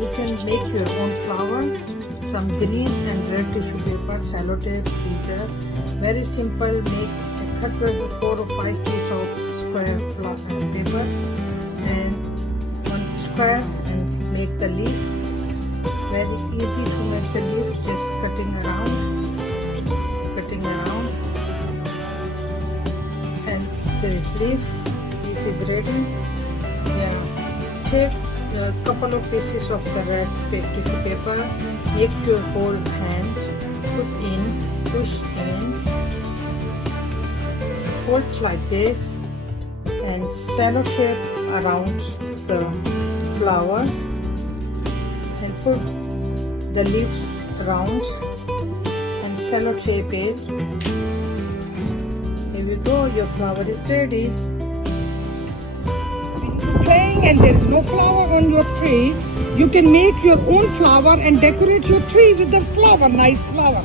you can make your own flower. Some green and red tissue paper, sellotape, scissor. Very simple. Cut 4 or 5 pieces of square paper and one square and make the leaf. Very easy to make the leaf, just cutting around, and there is leaf is ready. Yeah, take a couple of pieces of the red tissue paper, make your whole hand, push in, hold like this and sellotape around the flower and put the leaves around and sellotape it. Here we go, your flower is ready. When you're playing and there is no flower on your tree, you can make your own flower and decorate your tree with the flower, nice flower.